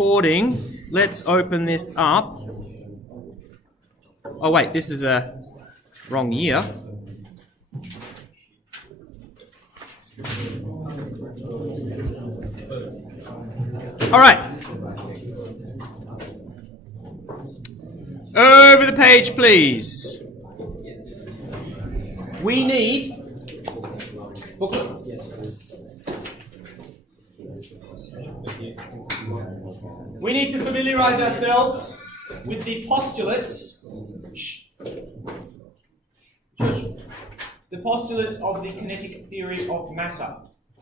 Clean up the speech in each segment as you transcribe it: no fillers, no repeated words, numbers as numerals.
recording. Let's open this up. Oh wait, this is a wrong year. All right. Over the page, please. We need booklet. We need to familiarise ourselves with the postulates. The postulates of the kinetic theory of matter.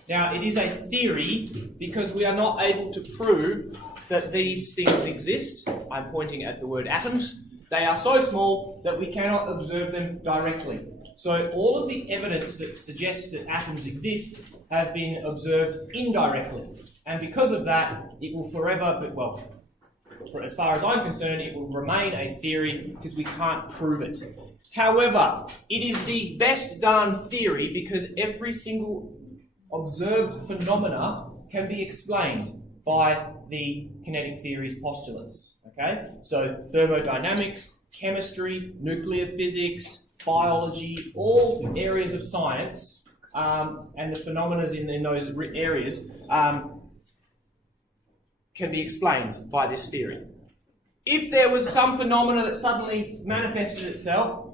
Now, it is a theory because we are not able to prove that these things exist. I'm pointing at the word atoms. They are so small that we cannot observe them directly. So all of the evidence that suggests that atoms exist have been observed indirectly. And because of that, it will forever, well, as far as I'm concerned, it will remain a theory because we can't prove it. However, it is the best done theory because every single observed phenomena can be explained by the kinetic theory's postulates. Okay? So thermodynamics, chemistry, nuclear physics, biology, all areas of science and the phenomena in those areas can be explained by this theory. If there was some phenomena that suddenly manifested itself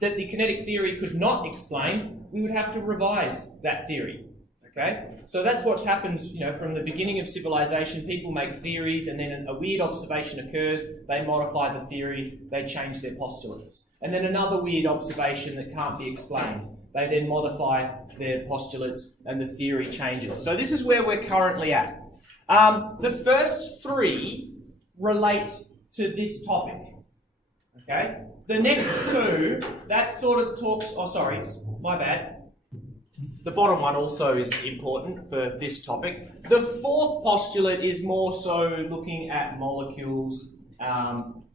that the kinetic theory could not explain, we would have to revise that theory. Okay? So that's what's happened, from the beginning of civilization. People make theories and then a weird observation occurs, they modify the theory, they change their postulates. And then another weird observation that can't be explained. They then modify their postulates and the theory changes. So this is where we're currently at. The first three relate to this topic. Okay? The next two, that sort of talks... Oh, sorry, my bad. The bottom one also is important for this topic. The fourth postulate is more so looking at molecules.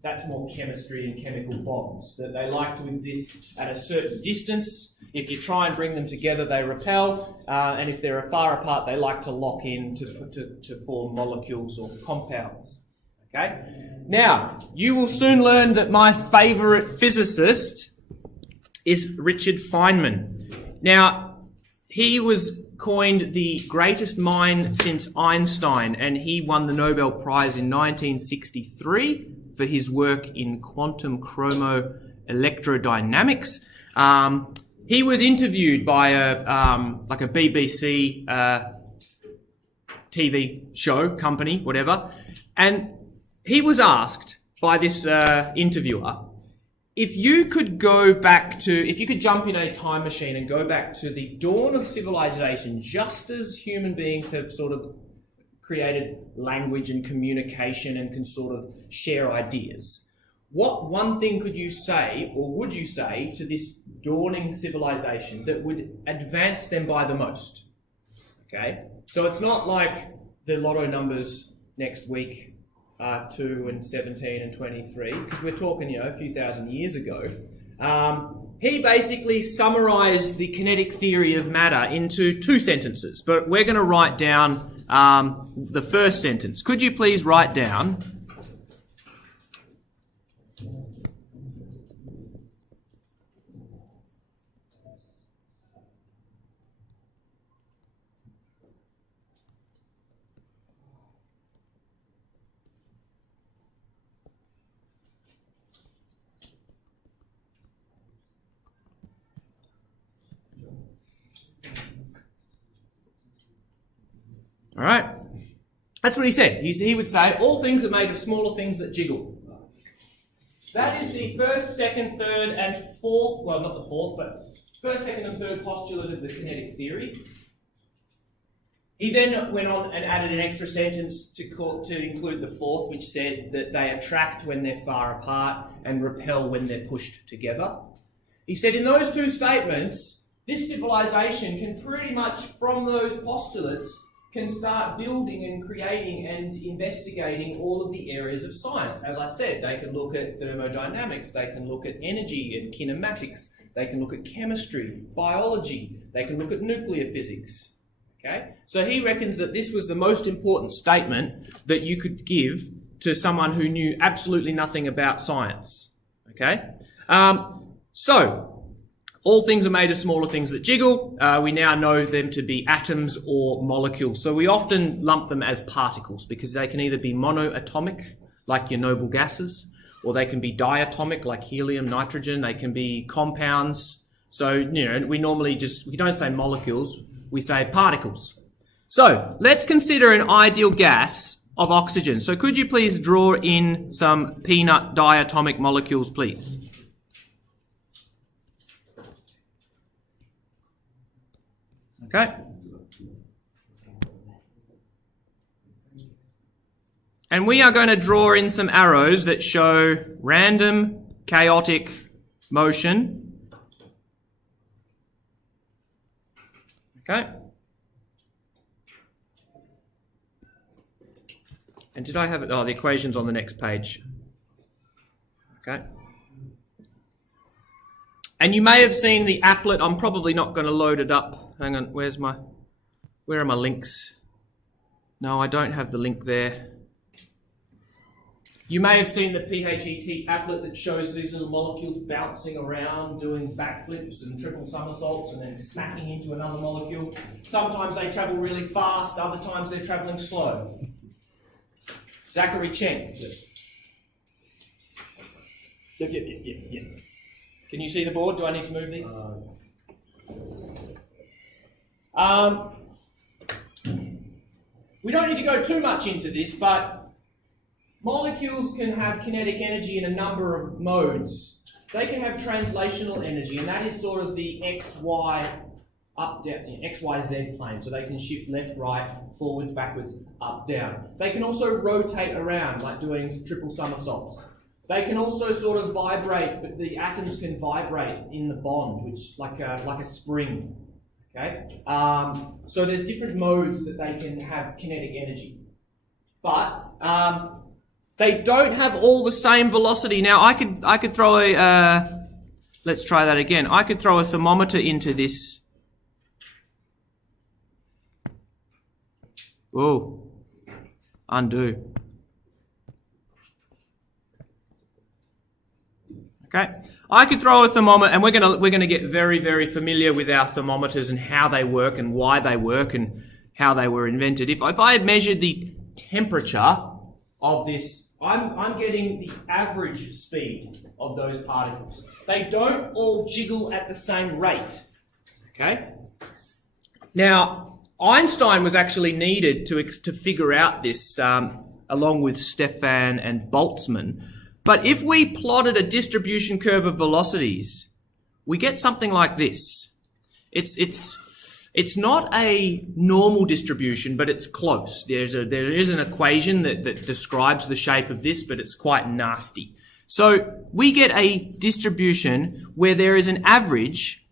That's more chemistry and chemical bonds, that they like to exist at a certain distance. If you try and bring them together, they repel. And if they're far apart, they like to lock in to form molecules or compounds. Okay? Now, you will soon learn that my favourite physicist is Richard Feynman. Now, he was coined the greatest mind since Einstein, and he won the Nobel Prize in 1963 for his work in quantum chromo-electrodynamics. He was interviewed by a BBC TV show, company, whatever, and he was asked by this interviewer, if you could jump in a time machine and go back to the dawn of civilization, just as human beings have sort of created language and communication and can sort of share ideas, what one thing could you say, or would you say, to this dawning civilization that would advance them by the most? Okay? So it's not like the lotto numbers next week are 2 and 17 and 23, because we're talking, a few thousand years ago. He basically summarised the kinetic theory of matter into 2 sentences, but we're going to write down the first sentence. Could you please write down... All right? That's what he said. He would say, all things are made of smaller things that jiggle. That is the first, second, third, and fourth, well, not the fourth, but first, second, and third postulate of the kinetic theory. He then went on and added an extra sentence to include the fourth, which said that they attract when they're far apart and repel when they're pushed together. He said in those 2 statements, this civilization can pretty much, from those postulates, can start building and creating and investigating all of the areas of science. As I said, they can look at thermodynamics, they can look at energy and kinematics, they can look at chemistry, biology, they can look at nuclear physics. Okay? So he reckons that this was the most important statement that you could give to someone who knew absolutely nothing about science. Okay? So, all things are made of smaller things that jiggle. We now know them to be atoms or molecules. So we often lump them as particles because they can either be monoatomic, like your noble gases, or they can be diatomic, like helium, nitrogen. They can be compounds. So, we don't say molecules, we say particles. So, let's consider an ideal gas of oxygen. So could you please draw in some peanut diatomic molecules, please? Okay. And we are going to draw in some arrows that show random chaotic motion. Okay. And did I have it? Oh, the equation's on the next page. Okay. And you may have seen the applet. I'm probably not going to load it up. Hang on, where are my links? No, I don't have the link there. You may have seen the PHET applet that shows these little molecules bouncing around, doing backflips and triple somersaults and then smacking into another molecule. Sometimes they travel really fast, other times they're travelling slow. Zachary Cheng. Yes. Yeah. Can you see the board? Do I need to move these? We don't need to go too much into this, but molecules can have kinetic energy in a number of modes. They can have translational energy, and that is sort of the XY, up, down, XYZ plane. So they can shift left, right, forwards, backwards, up, down. They can also rotate around, like doing triple somersaults. They can also sort of vibrate, but the atoms can vibrate in the bond, which like a spring. Okay. So there's different modes that they can have kinetic energy, but they don't have all the same velocity. Now I could throw a let's try that again. I could throw a thermometer into this. Whoa, undo. Okay, I could throw a thermometer, and we're gonna get very, very familiar with our thermometers and how they work and why they work and how they were invented. If I had measured the temperature of this, I'm getting the average speed of those particles. They don't all jiggle at the same rate. Okay. Now, Einstein was actually needed to figure out this, along with Stefan and Boltzmann. But if we plotted a distribution curve of velocities, we get something like this. It's not a normal distribution, but it's close. There is an equation that describes the shape of this, but it's quite nasty. So we get a distribution where there is an average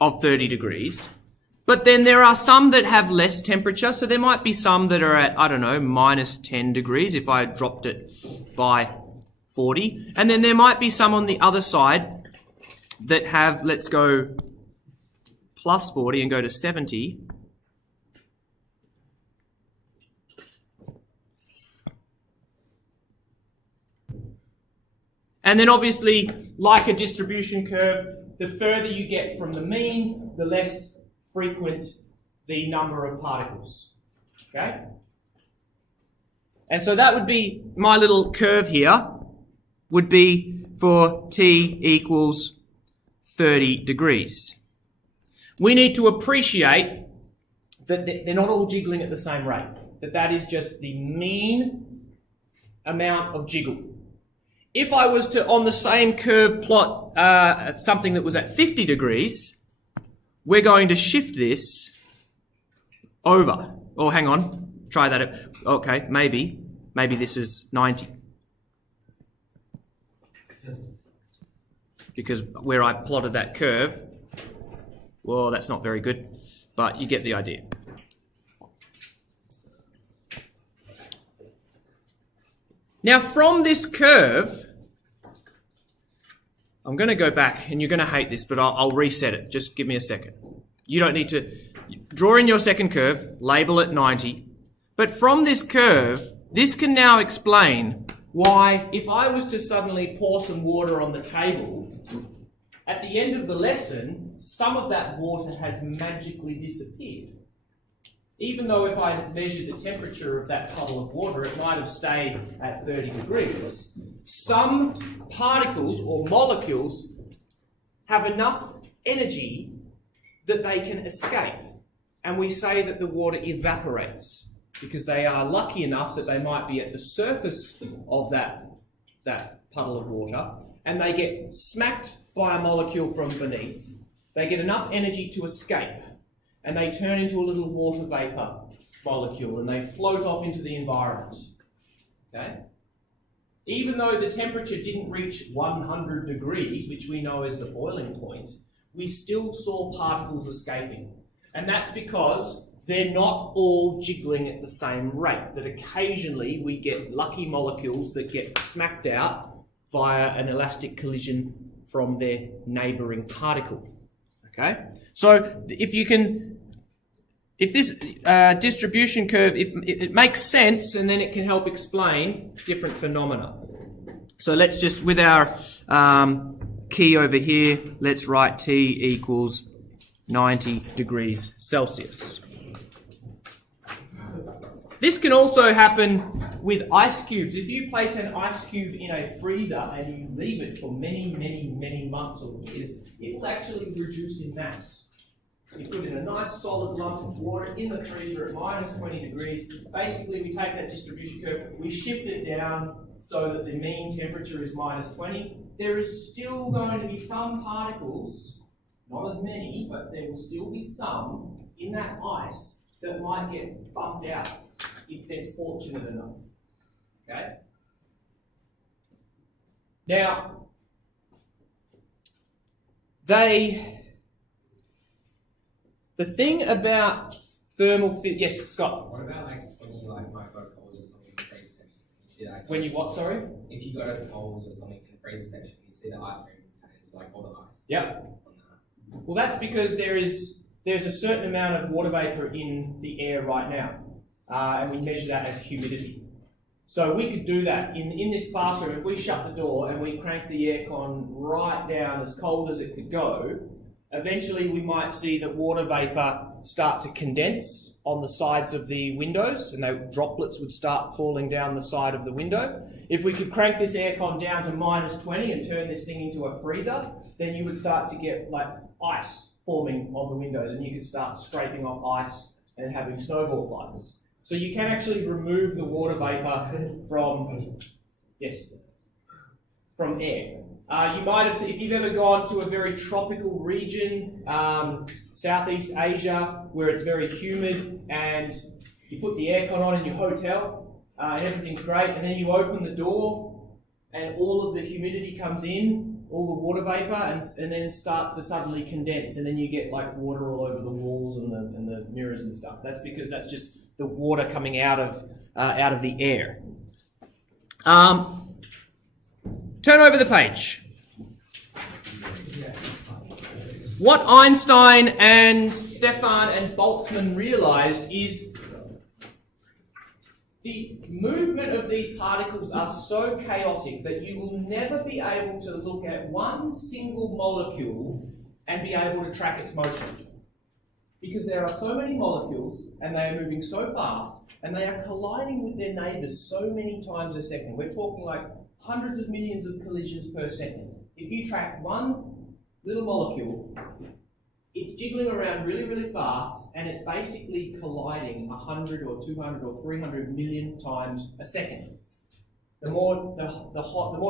of 30 degrees. But then there are some that have less temperature, so there might be some that are at, I don't know, minus 10 degrees if I dropped it by 40. And then there might be some on the other side that have, let's go plus 40 and go to 70. And then obviously, like a distribution curve, the further you get from the mean, the less frequent the number of particles. Okay? And so that would be my little curve here, would be for t equals 30 degrees. We need to appreciate that they're not all jiggling at the same rate, that is just the mean amount of jiggle. If I was to, on the same curve, plot something that was at 50 degrees, we're going to shift this over. Oh, hang on. Try that. Okay, maybe this is 90. Because where I plotted that curve, well, that's not very good, but you get the idea. Now, from this curve, I'm going to go back, and you're going to hate this, but I'll reset it. Just give me a second. You don't need to draw in your second curve, label it 90. But from this curve, this can now explain why, if I was to suddenly pour some water on the table, at the end of the lesson, some of that water has magically disappeared. Even though if I measured the temperature of that puddle of water, it might have stayed at 30 degrees. Some particles or molecules have enough energy that they can escape. And we say that the water evaporates because they are lucky enough that they might be at the surface of that puddle of water and they get smacked by a molecule from beneath. They get enough energy to escape and they turn into a little water vapour molecule and they float off into the environment. Okay? Even though the temperature didn't reach 100 degrees, which we know is the boiling point, we still saw particles escaping. And that's because they're not all jiggling at the same rate, that occasionally we get lucky molecules that get smacked out via an elastic collision from their neighbouring particle. Okay? So if this distribution curve, it makes sense, and then it can help explain different phenomena. So let's just, with our key over here, let's write T equals 90 degrees Celsius. This can also happen with ice cubes. If you place an ice cube in a freezer and you leave it for many, many, many months or years, it will actually reduce in mass. You put in a nice solid lump of water in the freezer at minus 20 degrees. Basically, we take that distribution curve, we shift it down so that the mean temperature is minus 20. There is still going to be some particles, not as many, but there will still be some in that ice that might get bumped out if they're fortunate enough. Okay? Now, the thing about thermal yes, Scott. What about when you micro coals or something in the freezer section? You see that when you what, sorry? If you go to coals or something in the freezer section, you see the ice cream containers all the ice. Yep. Well, that's because there's a certain amount of water vapour in the air right now, and we measure that as humidity. So we could do that in this classroom. If we shut the door and we crank the aircon right down as cold as it could go, eventually we might see that water vapour start to condense on the sides of the windows, and the droplets would start falling down the side of the window. If we could crank this aircon down to minus 20 and turn this thing into a freezer, then you would start to get ice forming on the windows, and you could start scraping off ice and having snowball fights. So you can actually remove the water vapour from air. You might have, if you've ever gone to a very tropical region, Southeast Asia, where it's very humid, and you put the aircon on in your hotel, and everything's great, and then you open the door, and all of the humidity comes in, all the water vapour, and then it starts to suddenly condense, and then you get water all over the walls and the mirrors and stuff. That's because that's just the water coming out of the air. Turn over the page. What Einstein and Stefan and Boltzmann realised is the movement of these particles are so chaotic that you will never be able to look at one single molecule and be able to track its motion. Because there are so many molecules and they are moving so fast and they are colliding with their neighbours so many times a second. We're talking hundreds of millions of collisions per second. If you track one little molecule, it's jiggling around really, really fast, and it's basically colliding 100 or 200 or 300 million times a second. The more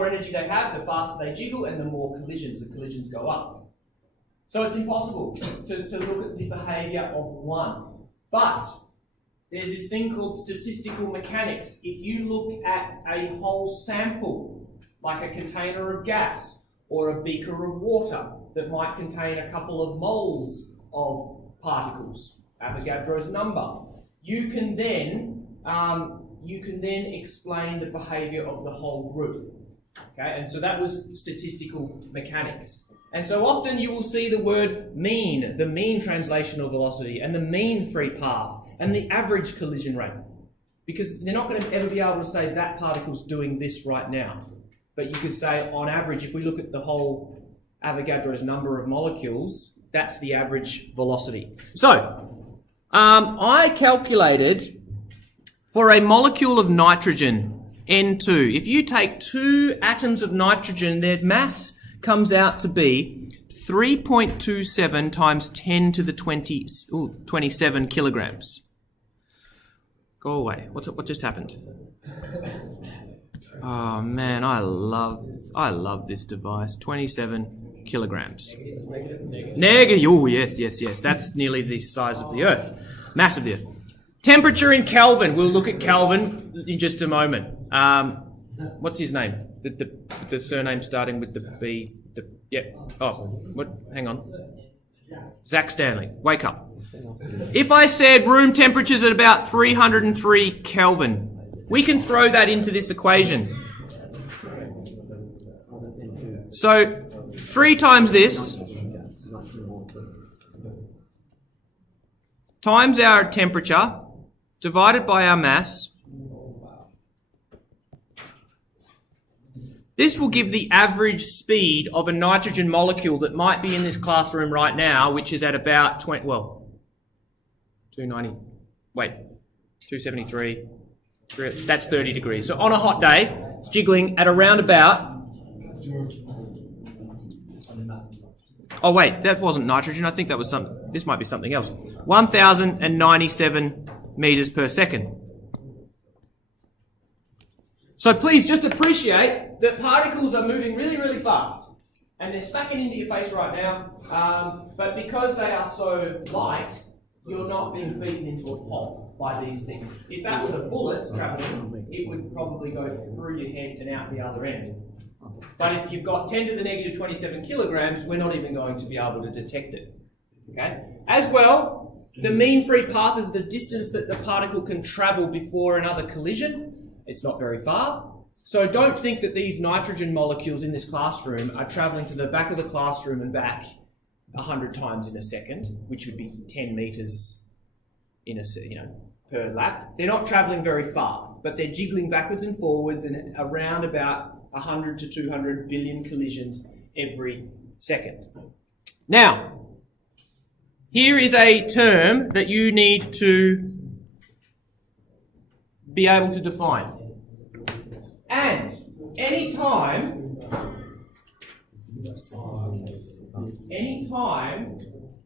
energy they have, the faster they jiggle, and the more the collisions go up. So it's impossible to look at the behaviour of one. But there's this thing called statistical mechanics. If you look at a whole sample, like a container of gas or a beaker of water that might contain a couple of moles of particles, Avogadro's number, you can then explain the behaviour of the whole group. Okay, and so that was statistical mechanics. And so often you will see the word mean, the mean translational velocity, and the mean free path, and the average collision rate. Because they're not going to ever be able to say that particle's doing this right now. But you could say, on average, if we look at the whole Avogadro's number of molecules, that's the average velocity. So, I calculated for a molecule of nitrogen, N2, if you take 2 atoms of nitrogen, their mass comes out to be 3.27 times 10 to the 27 kilograms. Go away. What just happened? Oh man, I love this device. 27 kilograms. Negative. Oh yes. That's nearly the size of the Earth. Mass of the Earth. Temperature in Kelvin. We'll look at Kelvin in just a moment. What's his name? The surname starting with the B. Hang on. Zach Stanley. Wake up. If I said room temperature's at about 303 Kelvin, we can throw that into this equation. So 3 times this times our temperature divided by our mass. This will give the average speed of a nitrogen molecule that might be in this classroom right now, which is at about 273, that's 30 degrees. So on a hot day, it's jiggling at around about... Oh wait, that wasn't nitrogen. I think that was this might be something else. 1,097 meters per second. So please just appreciate that particles are moving really, really fast. And they're smacking into your face right now. But because they are so light, you're not being beaten into a pulp by these things. If that was a bullet traveling, it would probably go through your head and out the other end. But if you've got 10 to the negative 27 kilograms, we're not even going to be able to detect it. Okay? As well, the mean free path is the distance that the particle can travel before another collision. It's not very far. So don't think that these nitrogen molecules in this classroom are travelling to the back of the classroom and back 100 times in a second, which would be 10 metres per lap. They're not travelling very far, but they're jiggling backwards and forwards and around about 100 to 200 billion collisions every second. Now, here is a term that you need to be able to define. And any time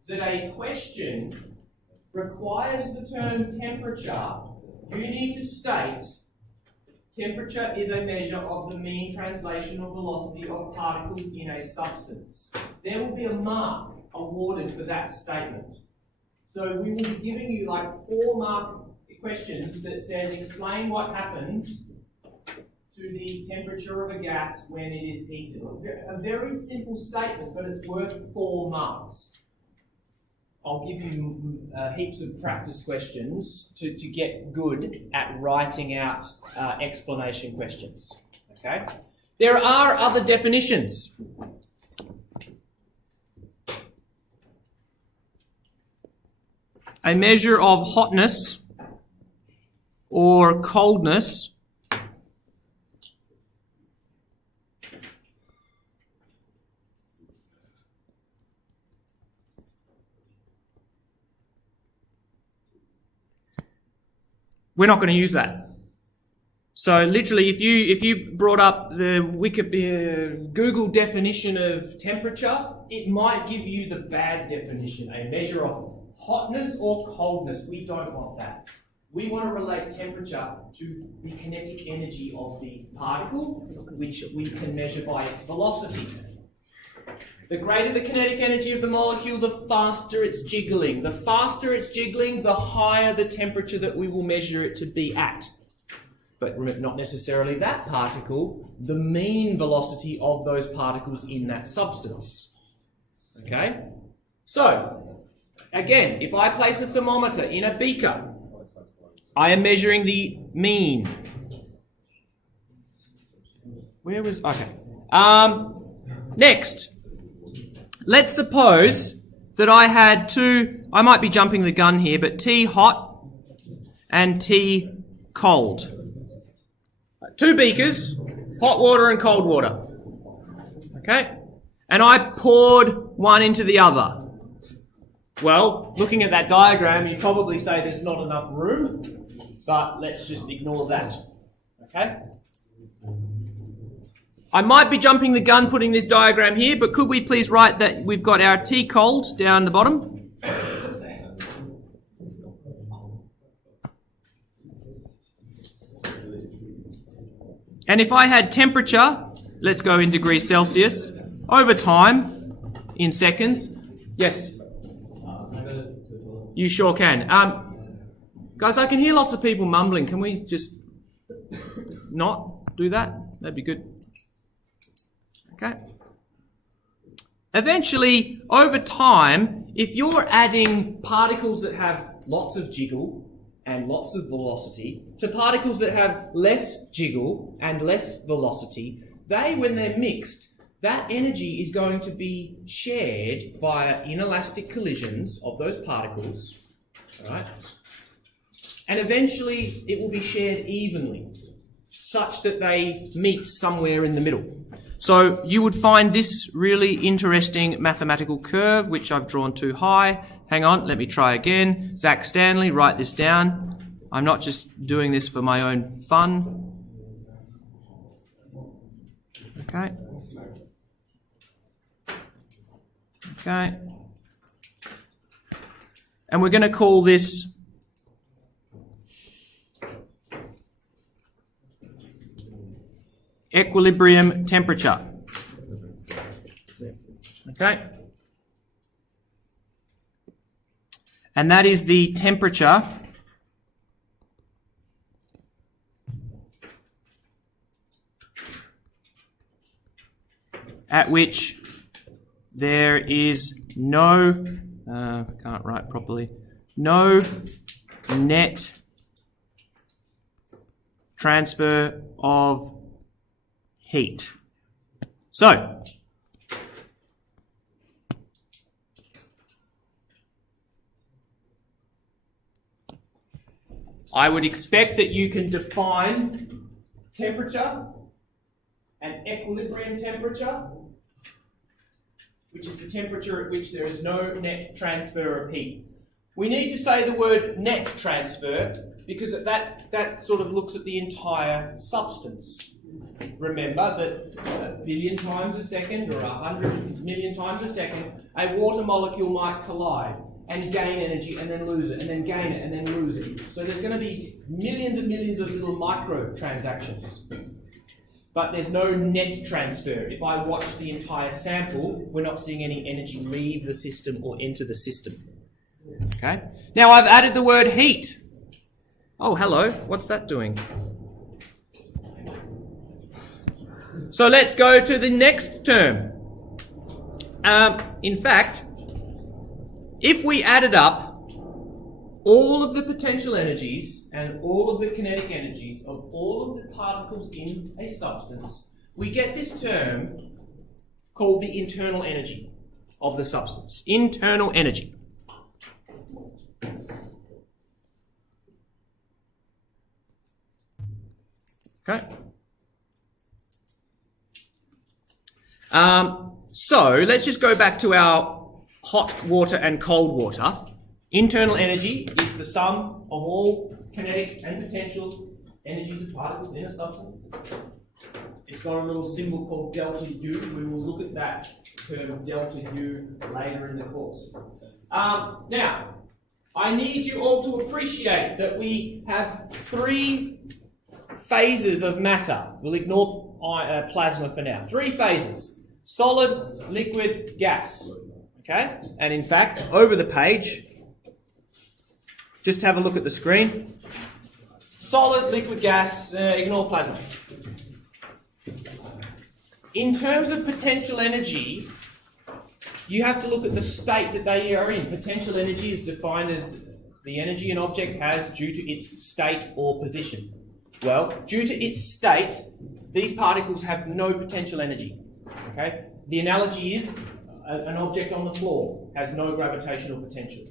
that a question requires the term temperature, you need to state temperature is a measure of the mean translational velocity of particles in a substance. There will be a mark awarded for that statement. So we will be giving you like 4 mark questions that says explain what happens to the temperature of a gas when it is heated. A very simple statement, but it's worth 4 marks. I'll give you heaps of practice questions to get good at writing out explanation questions. Okay? There are other definitions. A measure of hotness or coldness we're not going to use that. So literally, if you brought up the Wikipedia Google definition of temperature, it might give you the bad definition, a measure of hotness or coldness. We don't want that. We want to relate temperature to the kinetic energy of the particle, which we can measure by its velocity. The greater the kinetic energy of the molecule, the faster it's jiggling. The faster it's jiggling, the higher the temperature that we will measure it to be at. But not necessarily that particle, the mean velocity of those particles in that substance. Okay? So, again, if I place a thermometer in a beaker, I am measuring the mean. Where was... Okay. Next. let's suppose that I had I might be jumping the gun here, but T hot and T cold. 2 beakers, hot water and cold water. Okay? And I poured one into the other. Well, looking at that diagram, you'd probably say there's not enough room, but let's just ignore that. Okay? I might be jumping the gun putting this diagram here, but could we please write that we've got our T cold down the bottom? And if I had temperature, let's go in degrees Celsius, over time, in seconds. Yes? You sure can. Guys, I can hear lots of people mumbling. Can we just not do that? That'd be good. Okay. Eventually, over time, if you're adding particles that have lots of jiggle and lots of velocity to particles that have less jiggle and less velocity, when they're mixed, that energy is going to be shared via inelastic collisions of those particles, right? And eventually it will be shared evenly, such that they meet somewhere in the middle. So you would find this really interesting mathematical curve, which I've drawn too high. Hang on, let me try again. Zach Stanley, write this down. I'm not just doing this for my own fun. Okay. Okay. And we're going to call this equilibrium temperature. Okay? And that is the temperature at which there is no, can't write properly, no net transfer of heat. So, I would expect that you can define temperature and equilibrium temperature, which is the temperature at which there is no net transfer of heat. We need to say the word net transfer because that sort of looks at the entire substance. Remember that a billion times a second or 100 million times a second, a water molecule might collide and gain energy and then lose it, and then gain it and then lose it. So there's going to be millions and millions of little micro transactions. But there's no net transfer. If I watch the entire sample, we're not seeing any energy leave the system or enter the system. Okay? Now I've added the word heat. Oh, hello. What's that doing? So let's go to the next term. In fact, if we added up all of the potential energies and all of the kinetic energies of all of the particles in a substance, we get this term called the internal energy of the substance. Internal energy. Okay. So let's just go back to our hot water and cold water. Internal energy is the sum of all kinetic and potential energies of particles in a substance. It's got a little symbol called delta U. We will look at that term delta U later in the course. Now, I need you all to appreciate that we have 3 phases of matter. We'll ignore plasma for now. 3 phases. Solid, liquid, gas. Okay? And in fact, over the page, just have a look at the screen. Solid, liquid, gas, ignore plasma. In terms of potential energy, you have to look at the state that they are in. Potential energy is defined as the energy an object has due to its state or position. Well, due to its state, these particles have no potential energy. Okay? The analogy is an object on the floor has no gravitational potential.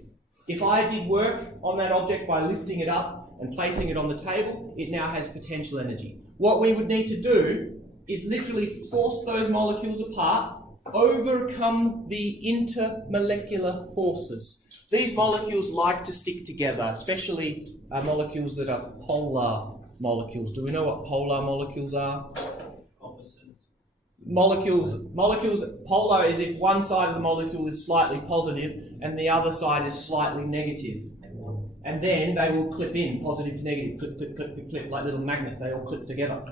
If I did work on that object by lifting it up and placing it on the table, it now has potential energy. What we would need to do is literally force those molecules apart, overcome the intermolecular forces. These molecules like to stick together, especially molecules that are polar molecules. Do we know what polar molecules are? Molecules, polar is if one side of the molecule is slightly positive and the other side is slightly negative. And then they will clip in, positive to negative, clip, clip, clip, clip, clip, like little magnets, they all clip together.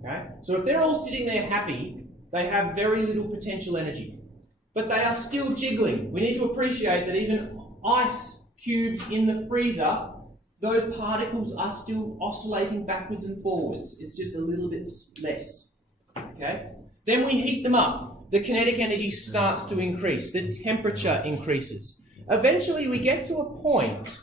Okay? So if they're all sitting there happy, they have very little potential energy. But they are still jiggling. We need to appreciate that even ice cubes in the freezer, those particles are still oscillating backwards and forwards. It's just a little bit less. Okay? Then we heat them up. The kinetic energy starts to increase. The temperature increases. Eventually we get to a point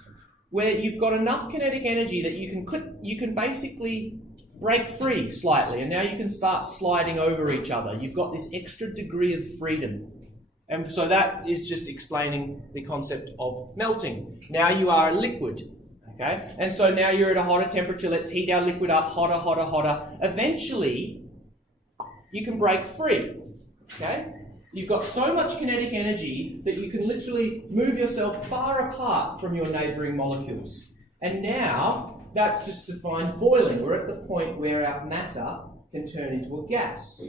where you've got enough kinetic energy that you can basically break free slightly, and now you can start sliding over each other. You've got this extra degree of freedom. And so that is just explaining the concept of melting. Now you are a liquid. Okay? And so now you're at a hotter temperature. Let's heat our liquid up hotter, hotter, hotter. Eventually, you can break free. Okay? You've got so much kinetic energy that you can literally move yourself far apart from your neighbouring molecules. And now, that's just defined boiling. We're at the point where our matter can turn into a gas.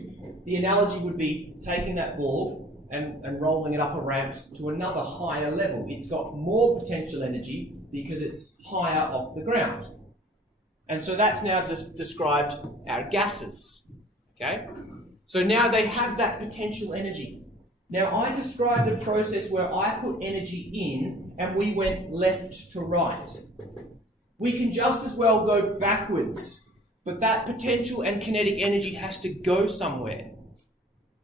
The analogy would be taking that ball and rolling it up a ramp to another higher level. It's got more potential energy because it's higher off the ground. And so that's now just described our gases. Okay? So now they have that potential energy. Now I described a process where I put energy in and we went left to right. We can just as well go backwards, but that potential and kinetic energy has to go somewhere.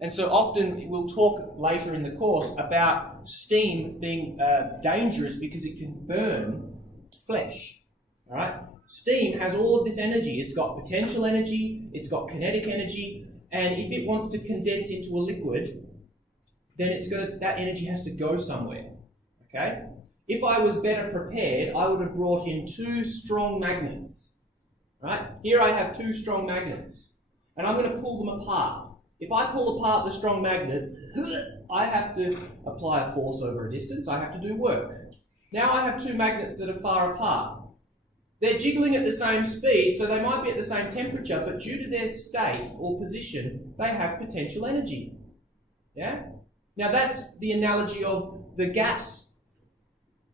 And so often we'll talk later in the course about steam being dangerous because it can burn flesh. All right? Steam has all of this energy. It's got potential energy, it's got kinetic energy, and if it wants to condense into a liquid, then that energy has to go somewhere. Okay? If I was better prepared, I would have brought in 2 strong magnets. Right? Here I have 2 strong magnets, and I'm going to pull them apart. If I pull apart the strong magnets, I have to apply a force over a distance. I have to do work. Now I have 2 magnets that are far apart. They're jiggling at the same speed, so they might be at the same temperature, but due to their state or position, they have potential energy. Yeah? Now that's the analogy of the gas.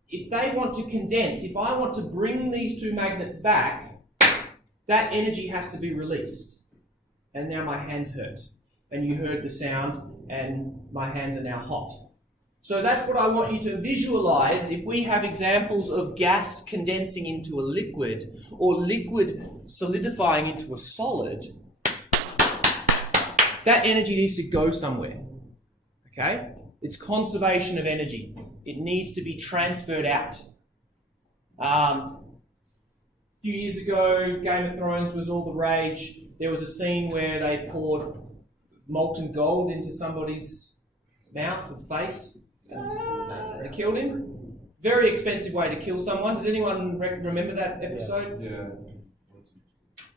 If they want to condense, if I want to bring these 2 magnets back, that energy has to be released. And now my hands hurt. And you heard the sound, and my hands are now hot. So that's what I want you to visualize. If we have examples of gas condensing into a liquid, or liquid solidifying into a solid, that energy needs to go somewhere. Okay? It's conservation of energy. It needs to be transferred out. A few years ago, Game of Thrones was all the rage. There was a scene where they poured molten gold into somebody's mouth and face. They killed him. Very expensive way to kill someone. Does anyone remember that episode? Yeah.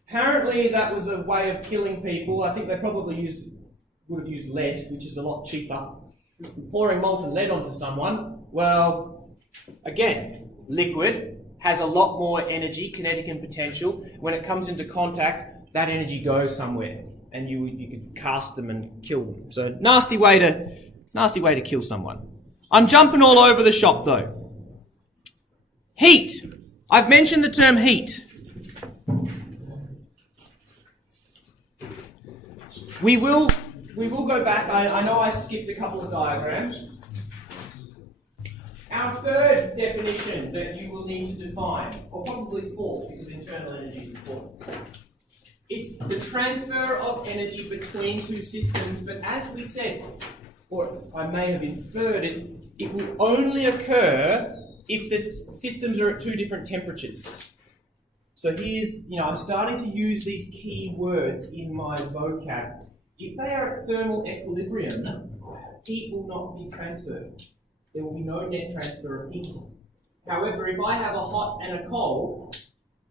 Apparently that was a way of killing people. I think they probably would have used lead, which is a lot cheaper. Pouring molten lead onto someone, well, again, liquid has a lot more energy, kinetic and potential. When it comes into contact, that energy goes somewhere, and you can cast them and kill them. So nasty way to kill someone. I'm jumping all over the shop though. Heat. I've mentioned the term heat. We will go back. I know I skipped a couple of diagrams. Our third definition that you will need to define, or probably fourth, because internal energy is important. It's the transfer of energy between 2 systems, but as we said, or I may have inferred it, it will only occur if the systems are at 2 different temperatures. So I'm starting to use these key words in my vocab. If they are at thermal equilibrium, heat will not be transferred. There will be no net transfer of heat. However, if I have a hot and a cold,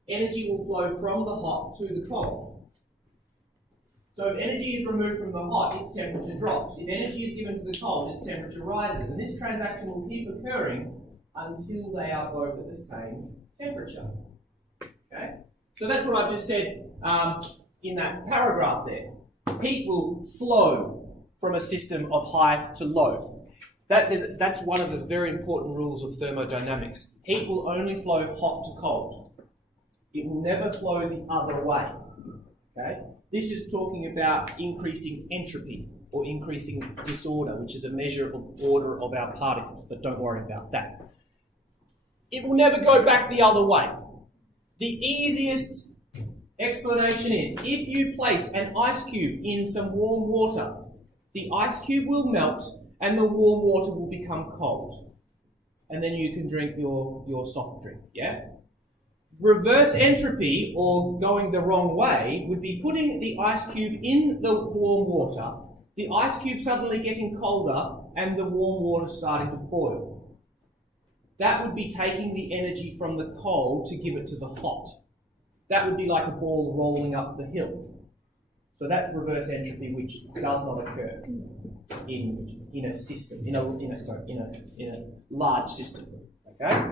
energy will flow from the hot to the cold. So if energy is removed from the hot, its temperature drops. If energy is given to the cold, its temperature rises. And this transaction will keep occurring until they are both at the same temperature. Okay? So that's what I've just said in that paragraph there. Heat will flow from a system of high to low. That's one of the very important rules of thermodynamics. Heat will only flow hot to cold. It will never flow the other way. Okay? This is talking about increasing entropy or increasing disorder, which is a measure of order of our particles, but don't worry about that. It will never go back the other way. The easiest explanation is if you place an ice cube in some warm water, the ice cube will melt and the warm water will become cold. And then you can drink your soft drink, yeah? Reverse entropy, or going the wrong way, would be putting the ice cube in the warm water, the ice cube suddenly getting colder, and the warm water starting to boil. That would be taking the energy from the cold to give it to the hot. That would be like a ball rolling up the hill. So that's reverse entropy, which does not occur in a system, in a large system. Okay?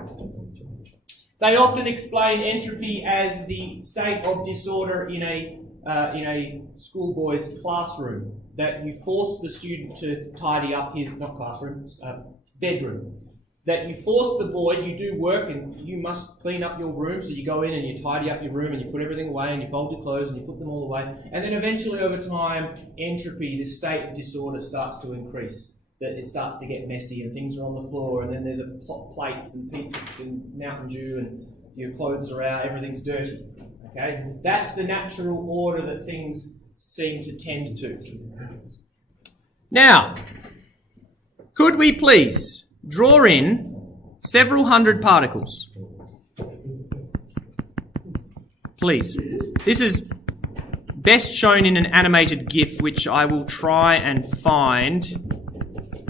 They often explain entropy as the state of disorder in a schoolboy's classroom, that you force the student to tidy up his, bedroom. That you force the boy, you do work and you must clean up your room, so you go in and you tidy up your room and you put everything away and you fold your clothes and you put them all away. And then eventually over time, entropy, this state of disorder, starts to increase. That it starts to get messy and things are on the floor and then there's plates and pizza and Mountain Dew and your clothes are out, everything's dirty. Okay? That's the natural order that things seem to tend to. Now, could we please draw in several hundred particles? Please. This is best shown in an animated GIF, which I will try and find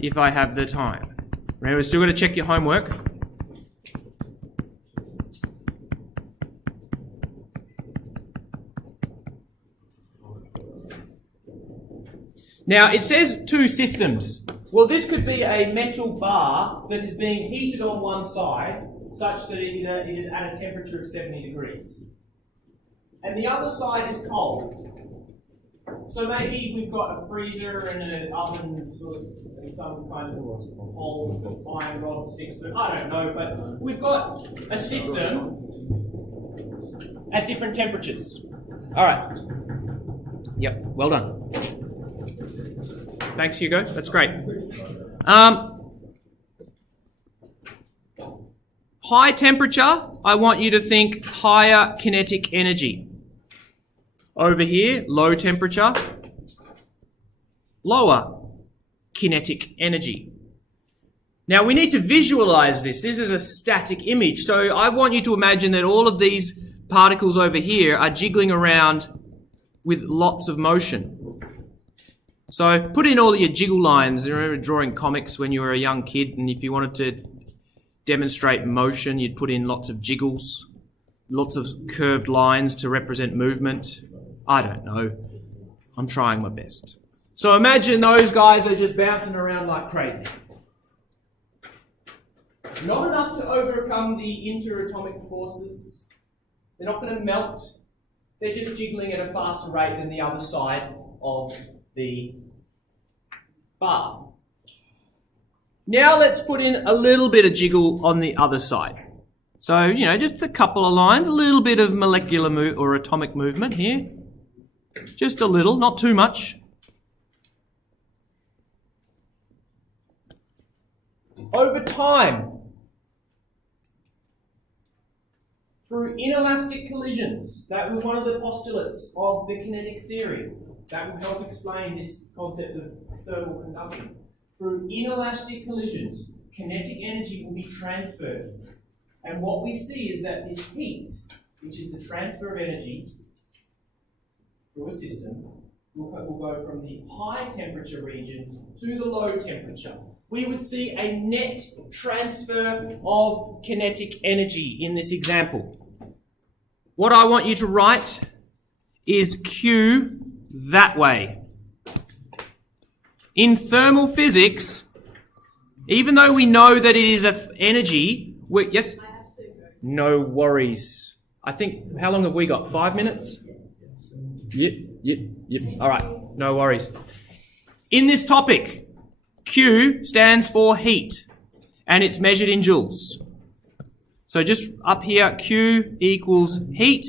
if I have the time. Remember, we're still got to check your homework. Now, it says two systems. Well, this could be a metal bar that is being heated on one side such that it is at a temperature of 70 degrees. And the other side is cold. So maybe we've got a freezer and an oven, sort of some kind of old iron rod sticks, but I don't know. But we've got a system at different temperatures. All right. Yep. Well done. Thanks, Hugo. That's great. High temperature, I want you to think higher kinetic energy. Over here, low temperature, lower kinetic energy. Now we need to visualize this. This is a static image. So I want you to imagine that all of these particles over here are jiggling around with lots of motion. So put in all your jiggle lines. You remember drawing comics when you were a young kid, and if you wanted to demonstrate motion, you'd put in lots of jiggles, lots of curved lines to represent movement. I don't know. I'm trying my best. So imagine those guys are just bouncing around like crazy. Not enough to overcome the interatomic forces. They're not going to melt. They're just jiggling at a faster rate than the other side of the bar. Now let's put in a little bit of jiggle on the other side. So, just a couple of lines, a little bit of molecular or atomic movement here. Just a little, not too much. Over time, through inelastic collisions, that was one of the postulates of the kinetic theory. That will help explain this concept of thermal conduction. Through inelastic collisions, kinetic energy will be transferred. And what we see is that this heat, which is the transfer of energy through a system, we'll go from the high temperature region to the low temperature. We would see a net transfer of kinetic energy in this example. What I want you to write is Q that way. In thermal physics, even though we know that it is energy, yes? No worries. I think, how long have we got? 5 minutes? Yep. All right, no worries. In this topic, Q stands for heat, and it's measured in joules. So just up here, Q equals heat,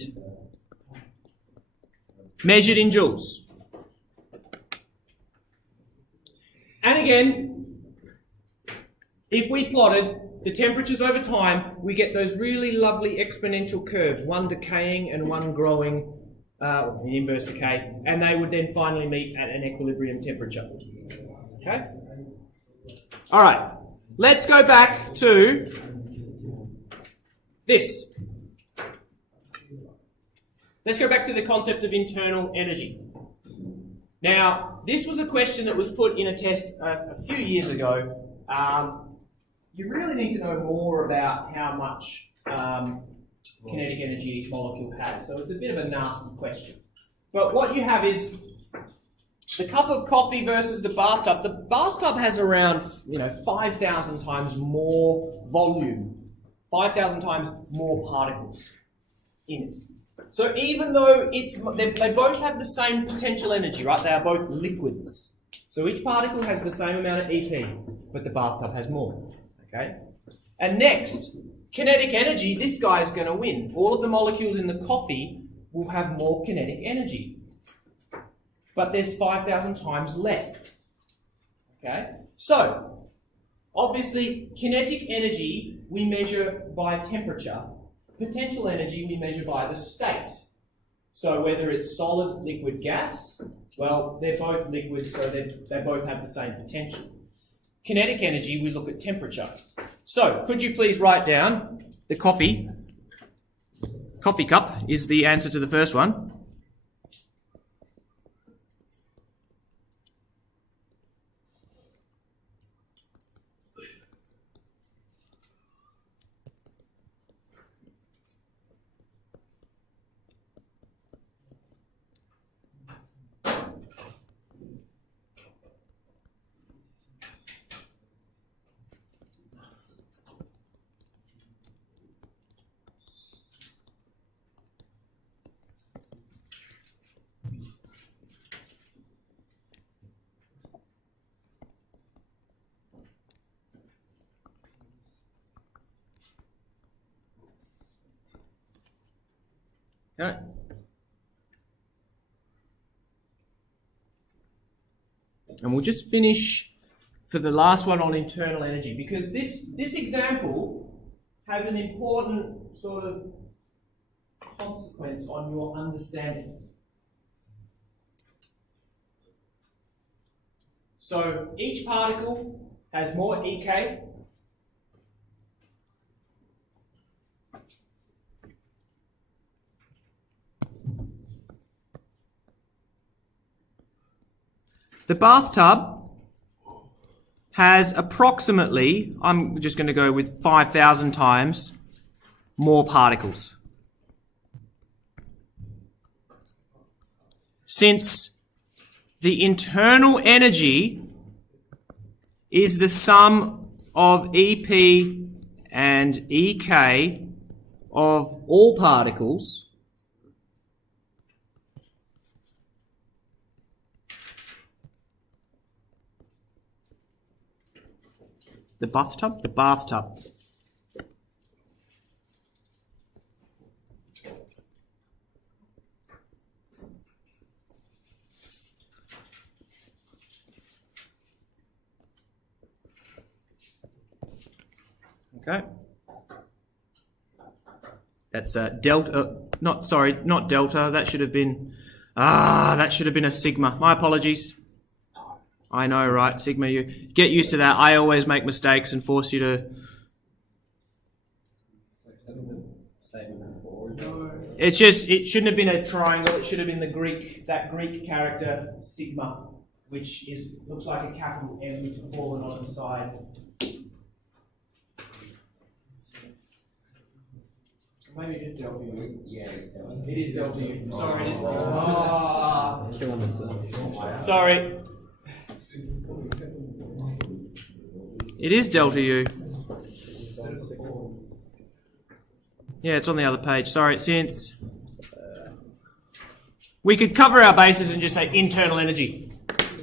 measured in joules. And again, if we plotted the temperatures over time, we get those really lovely exponential curves, one decaying and one growing, in inverse decay, and they would then finally meet at an equilibrium temperature. Okay? All right, let's go back to this. Let's go back to the concept of internal energy. Now, this was a question that was put in a test a few years ago. You really need to know more about how much kinetic energy each molecule has. So it's a bit of a nasty question. But what you have is the cup of coffee versus the bathtub. The bathtub has around 5,000 times more volume, 5,000 times more particles in it. So even though they both have the same potential energy, right? They are both liquids. So each particle has the same amount of EP, but the bathtub has more. Okay? And next, kinetic energy, this guy's going to win. All of the molecules in the coffee will have more kinetic energy. But there's 5,000 times less. Okay? So, obviously, kinetic energy we measure by temperature. Potential energy we measure by the state. So whether it's solid, liquid, gas, well, they're both liquids, so they both have the same potential. Kinetic energy, we look at temperature. So, could you please write down the coffee cup is the answer to the first one. Okay. And we'll just finish for the last one on internal energy, because this example has an important sort of consequence on your understanding. So each particle has more EK. The bathtub has approximately, I'm just going to go with 5,000 times more particles. Since the internal energy is the sum of EP and EK of all particles, the bathtub. Okay. That's delta, not delta, that should have been a sigma. My apologies. I know, right? Sigma, you get used to that. I always make mistakes and force you to... It's just, it shouldn't have been a triangle, it should have been that Greek character sigma, which looks like a capital M fallen on its side. Maybe it is delta U. Yeah, it's delta. It is delta U. Sorry, it is. Sorry. It is delta U. Yeah, it's on the other page. Sorry, since we could cover our bases and just say internal energy.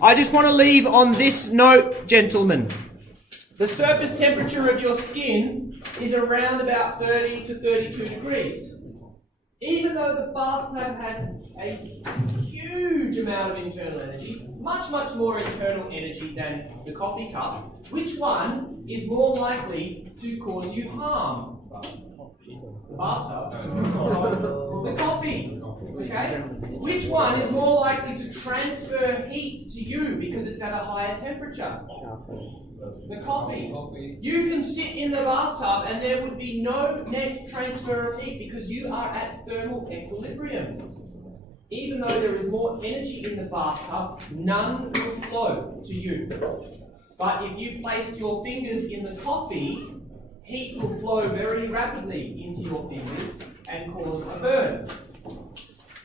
I just want to leave on this note, gentlemen. The surface temperature of your skin is around about 30 to 32 degrees. Even though the bathtub has a huge amount of internal energy, much more internal energy than the coffee cup, which one is more likely to cause you harm? The bathtub? The coffee. Okay? Which one is more likely to transfer heat to you because it's at a higher temperature? The coffee. You can sit in the bathtub and there would be no net transfer of heat because you are at thermal equilibrium. Even though there is more energy in the bathtub, none will flow to you. But if you placed your fingers in the coffee, heat will flow very rapidly into your fingers and cause a burn.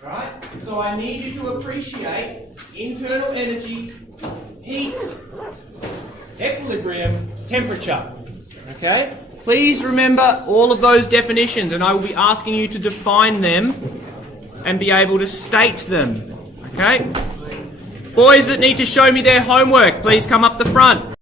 Alright? So I need you to appreciate internal energy, heat, equilibrium, temperature. Okay? Please remember all of those definitions, and I will be asking you to define them and be able to state them. Okay? Boys that need to show me their homework, please come up the front.